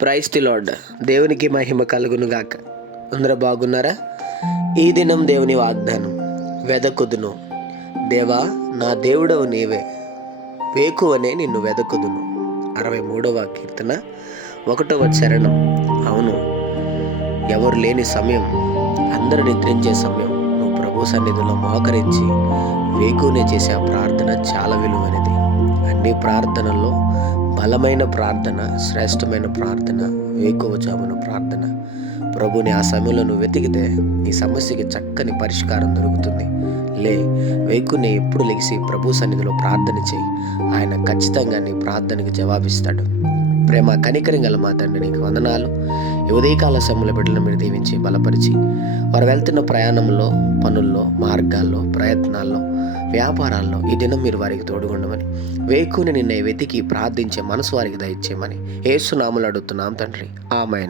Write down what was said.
Praise the lord. దేవునికి మహిమ కలుగునుగాక. అందరూ బాగున్నారా? ఈ దినం దేవుని వాగ్దానం, వెదకుదును. దేవా, నా దేవుడవు నీవే, వేకువనే నిన్ను వెదకుదును. 63వ కీర్తన 1వ చరణం. అవును, ఎవరు లేని సమయం, అందరూ నిద్రించే సమయం, నువ్వు ప్రభు సన్నిధిలో మోకరించి వేకునే చేసే ఆ ప్రార్థన చాలా విలువైనది. అన్ని ప్రార్థనల్లో బలమైన ప్రార్థన, శ్రేష్టమైన ప్రార్థన వేకువజామున ప్రార్థన. ప్రభుని ఆ సమయంలో నువ్వు వెతికితే నీ సమస్యకి చక్కని పరిష్కారం దొరుకుతుంది. వేకునే ఎప్పుడు లెగిసి ప్రభు సన్నిధిలో ప్రార్థన చేయి. ఆయన ఖచ్చితంగా నీ ప్రార్థనకు జవాబిస్తాడు. ప్రేమ కనికరం గల మా తండ్రి, నీకు వందనాలు. ఈ ఉదయకాల సమయంలో బిడ్డలను మీరు దీవించి బలపరిచి, వారు వెళ్తున్న ప్రయాణంలో, పనుల్లో, మార్గాల్లో, ప్రయత్నాల్లో, వ్యాపారాల్లో ఈ దినం మీరు వారికి తోడుగుండమని, వేకుని నిన్న వెతికి ప్రార్థించే మనసు వారికి దయచేయమని యేసు నామములో అడుగుతున్నాం తండ్రి. ఆమేన్.